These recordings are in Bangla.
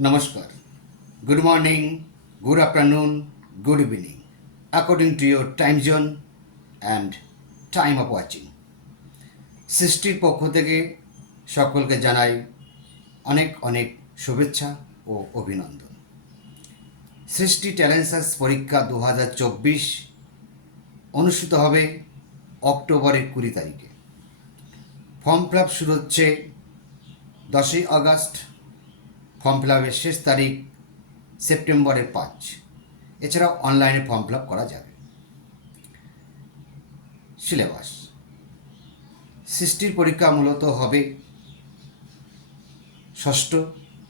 Namaskar. Good morning, good afternoon, good evening, according to your time zone and time of watching. সৃষ্টির পক্ষ থেকে সকলকে জানাই অনেক অনেক শুভেচ্ছা ও অভিনন্দন সৃষ্টি ট্যালেন্সাস পরীক্ষা দু হাজার চব্বিশ অনুষ্ঠিত হবে অক্টোবরের কুড়ি তারিখে ফর্ম ফিল শুরু হচ্ছে দশই আগস্ট ফর্ম ফিল শেষ তারিখ সেপ্টেম্বরের পাঁচ। এছাড়াও অনলাইনে ফর্ম ফিল করা যাবে। সিলেবাস। সৃষ্টির পরীক্ষা মূলত হবে ষষ্ঠ,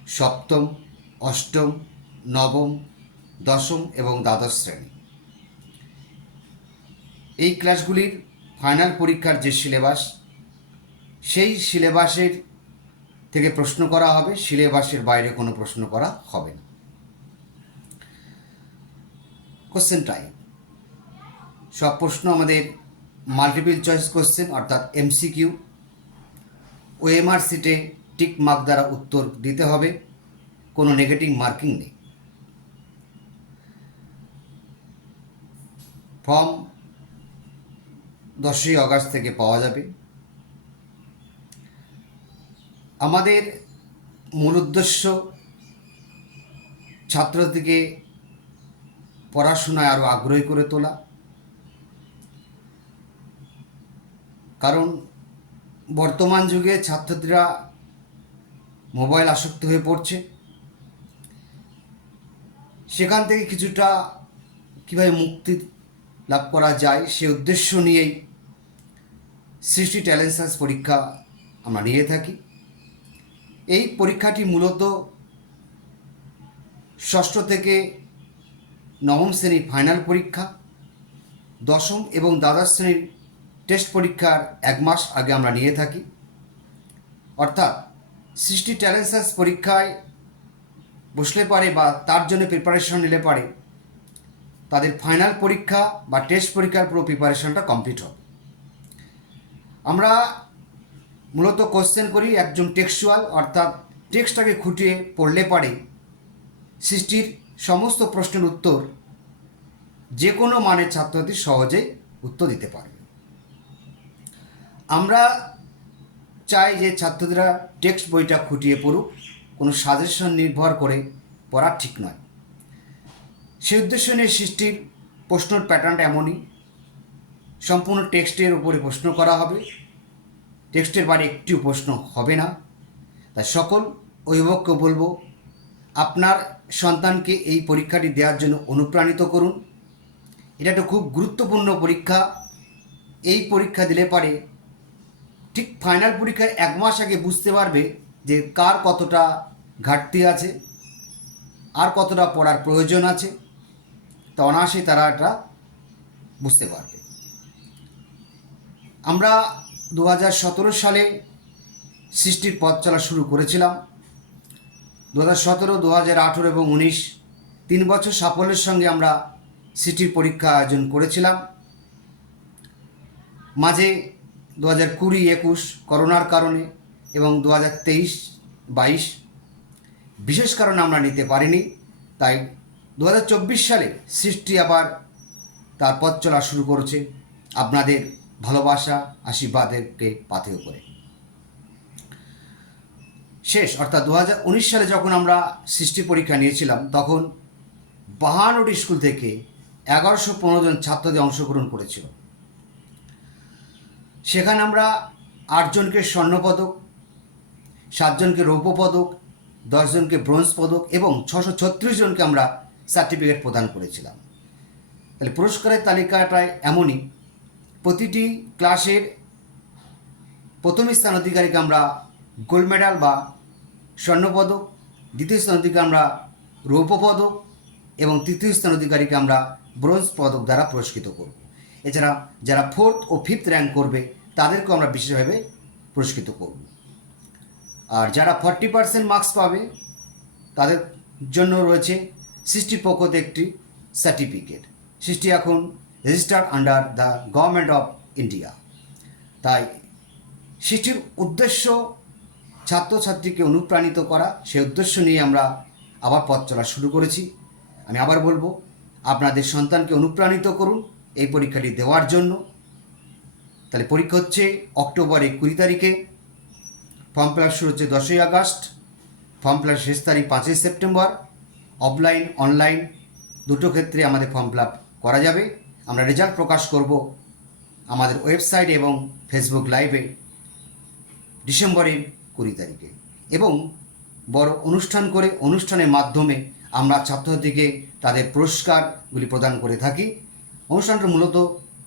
সপ্তম, অষ্টম, নবম, দশম এবং দ্বাদশ শ্রেণি। এই ক্লাসগুলির ফাইনাল পরীক্ষার যে সিলেবাস, সেই সিলেবাসের থেকে প্রশ্ন করা হবে, সিলেবাসের বাইরে কোনো প্রশ্ন করা হবে না। কোশ্চেন টাইম সব প্রশ্ন আমাদের মাল্টিপল চয়েস কোশ্চেন অর্থাৎ এমসিকিউ ওএমআর সিটে টিক মার্ক দ্বারা উত্তর দিতে হবে, কোনো নেগেটিভ মার্কিং নেই। ফর্ম দশই আগস্ট থেকে পাওয়া যাবে। আমাদের মূল উদ্দেশ্য ছাত্রদেরকে পড়াশোনায় আরও আগ্রহী করে তোলা। কারণ বর্তমান যুগে ছাত্রীরা মোবাইল আসক্ত হয়ে পড়ছে। সেখান থেকে কিছুটা কীভাবে মুক্তি লাভ করা যায় সে উদ্দেশ্য নিয়েই সৃষ্টি ট্যালেন্ট পরীক্ষা আমরা নিয়ে থাকি। এই পরীক্ষাটি মূলত ষষ্ঠ থেকে নবম শ্রেণির ফাইনাল পরীক্ষা, দশম এবং দ্বাদশ শ্রেণির টেস্ট পরীক্ষার এক মাস আগে আমরা নিয়ে থাকি। অর্থাৎ সৃষ্টি ট্যালেন্ট সার্চ পরীক্ষায় বসলে পারে বা তার জন্য প্রিপারেশন নিলে পারে, তাদের ফাইনাল পরীক্ষা বা টেস্ট পরীক্ষার পুরো প্রিপারেশনটা কমপ্লিট হবে। আমরা মূলত কোশ্চেন করি একজন টেক্সচুয়াল অর্থাৎ টেক্সটটাকে খুঁটিয়ে পড়লে পারে। সৃষ্টির সমস্ত প্রশ্নের উত্তর যে কোনো মানের ছাত্রছাত্রী সহজেই উত্তর দিতে পারবে। আমরা চাই যে ছাত্রছাত্রীরা টেক্সট বইটা খুঁটিয়ে পড়ুক, কোনো সাজেশন নির্ভর করে পড়া ঠিক নয়। সে উদ্দেশ্য নিয়ে সৃষ্টির প্রশ্নের প্যাটার্নটা এমনই। সম্পূর্ণ টেক্সটের উপরে প্রশ্ন করা হবে। টেক্সটের বাইরে একটিও প্রশ্ন হবে না। তাই সকল অভিভাবককে বলব, আপনার সন্তানকে এই পরীক্ষাটি দেওয়ার জন্য অনুপ্রাণিত করুন। এটা একটা খুব গুরুত্বপূর্ণ পরীক্ষা। এই পরীক্ষা দিলে পারে ঠিক ফাইনাল পরীক্ষার এক মাস আগে বুঝতে পারবে যে কার কতটা ঘাটতি আছে, আর কতটা পড়ার প্রয়োজন আছে। তা অনায়াসেই তারা এটা বুঝতে পারবে। আমরা দু হাজার সতেরো সালে সৃষ্টির পথ চলা শুরু করেছিলাম। দু হাজার সতেরো দু হাজার আঠেরো এবং উনিশ তিন বছর সাফল্যের সঙ্গে আমরা সিটির পরীক্ষা আয়োজন করেছিলাম। মাঝে দু হাজার কুড়ি, একুশ করোনার কারণে এবং দু হাজার তেইশ, বাইশ বিশেষ কারণে আমরা নিতে পারিনি। তাই দু হাজার চব্বিশ সালে সৃষ্টি আবার তার পথ চলা শুরু করেছে। আপনাদের ভালোবাসা আশীর্বাদেরকে পাথেয় করে। শেষ, অর্থাৎ দু হাজার উনিশ সালে যখন আমরা সৃষ্টি পরীক্ষা নিয়েছিলাম, তখন বাহান্নটি স্কুল থেকে এগারোশো পনেরো জন ছাত্রদের অংশগ্রহণ করেছিল। সেখানে আমরা আটজনকে স্বর্ণপদক সাতজনকে রৌপ্য পদক দশজনকে ব্রোঞ্জ পদক এবং ছশো ছত্রিশ জনকে আমরা সার্টিফিকেট প্রদান করেছিলাম। তাহলে পুরস্কারের তালিকাটায় এমনই প্রতিটি ক্লাসের প্রথম স্থান অধিকারীকে আমরা গোল্ড মেডাল বা স্বর্ণপদক দ্বিতীয় স্থান অধিকারী আমরা রৌপ্য পদক এবং তৃতীয় স্থান অধিকারীকে আমরা ব্রোঞ্জ পদক দ্বারা পুরস্কৃত করব। এছাড়া যারা ফোর্থ ও ফিফথ র্যাঙ্ক করবে, তাদেরকেও আমরা বিশেষভাবে পুরস্কৃত করব। আর যারা ফর্টি পার্সেন্ট মার্কস পাবে, তাদের জন্য রয়েছে সৃষ্টির পক্ষ থেকে একটি সার্টিফিকেট। সৃষ্টি এখন registered under the government of India তাই সৃষ্টির উদ্দেশ্য ছাত্রছাত্রীকে অনুপ্রাণিত করা, সেই উদ্দেশ্য নিয়ে আমরা আবার পথ চলা শুরু করেছি। আমি আবার বলব, আপনাদের সন্তানকে অনুপ্রাণিত করুন এই পরীক্ষাটি দেওয়ার জন্য। তাহলে পরীক্ষা হচ্ছে অক্টোবরের কুড়ি তারিখে, ফর্ম ফিল শুরু হচ্ছে দশই আগস্ট, ফর্ম ফিল শেষ তারিখ পাঁচই সেপ্টেম্বর। অফলাইন, অনলাইন, দুটো ক্ষেত্রে আমাদের ফর্ম ফিল করা যাবে। আমরা রেজাল্ট প্রকাশ করব আমাদের ওয়েবসাইট এবং ফেসবুক লাইভে ডিসেম্বরের কুড়ি তারিখে। এবং বড় অনুষ্ঠান করে অনুষ্ঠানের মাধ্যমে আমরা ছাত্রছাত্রীকে তাদের পুরস্কারগুলি প্রদান করে থাকি। অনুষ্ঠানটা মূলত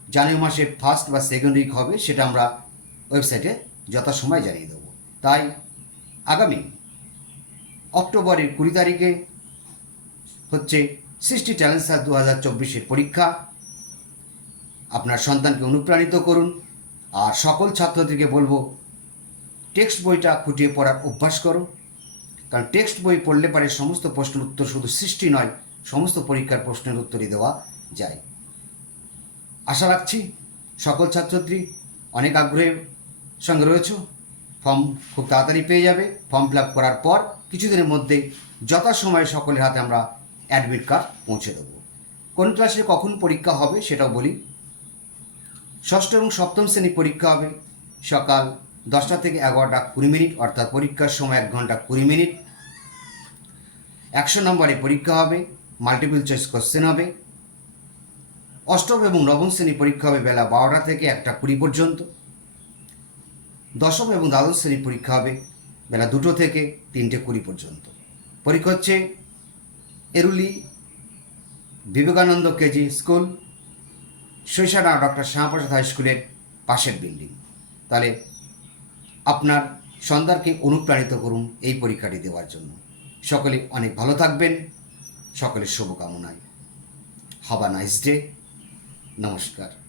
জানুয়ারি মাসে ফার্স্ট বা সেকেন্ড উইক হবে, সেটা আমরা ওয়েবসাইটে যথাসময় জানিয়ে দেবো। তাই আগামী অক্টোবরের কুড়ি তারিখে হচ্ছে সৃষ্টি ট্যালেন্ট সার দু হাজার চব্বিশের পরীক্ষা। আপনার সন্তানকে অনুপ্রাণিত করুন। আর সকল ছাত্রদেরকে বলব, টেক্সট বইটা খুঁটিয়ে পড়ার অভ্যাস করো। কারণ টেক্সট বই পড়লে পারে সমস্ত প্রশ্নের উত্তর শুধু সৃষ্টি নয়, সমস্ত পরীক্ষার প্রশ্নের উত্তরই দেওয়া যায়। আশা রাখছি সকল ছাত্রছাত্রী অনেক আগ্রহের সঙ্গে রয়েছে। ফর্ম খুব তাড়াতাড়ি পেয়ে যাবে। ফর্ম ফিল আপ করার পর কিছুদিনের মধ্যে যথাসময়ে সকলের হাতে আমরা অ্যাডমিট কার্ড পৌঁছে দেবো। কোন ক্লাসে কখন পরীক্ষা হবে সেটাও বলি। ষষ্ঠ এবং সপ্তম শ্রেণি পরীক্ষা হবে। সকাল দশটা থেকে এগারোটা কুড়ি মিনিট, অর্থাৎ পরীক্ষার সময় এক ঘণ্টা কুড়ি মিনিট। একশো নম্বরে পরীক্ষা হবে মাল্টিপল চয়েস কোশ্চেন হবে। অষ্টম এবং নবম শ্রেণি পরীক্ষা হবে বেলা বারোটা থেকে একটা কুড়ি পর্যন্ত। দশম এবং দ্বাদশ শ্রেণি পরীক্ষা হবে বেলা দুটো থেকে তিনটে কুড়ি পর্যন্ত। পরীক্ষা হচ্ছে এরুলি বিবেকানন্দ কেজি স্কুল। শৈশানা ডক্টর শ্যামাপ্রসাদ হাই স্কুলের পাশের বিল্ডিং। তাহলে আপনার সন্তানকে অনুপ্রাণিত করুন এই পরীক্ষাটি দেওয়ার জন্য। সকলে অনেক ভালো থাকবেন, সকলের শুভকামনায়। হাবা নাইস ডে নমস্কার।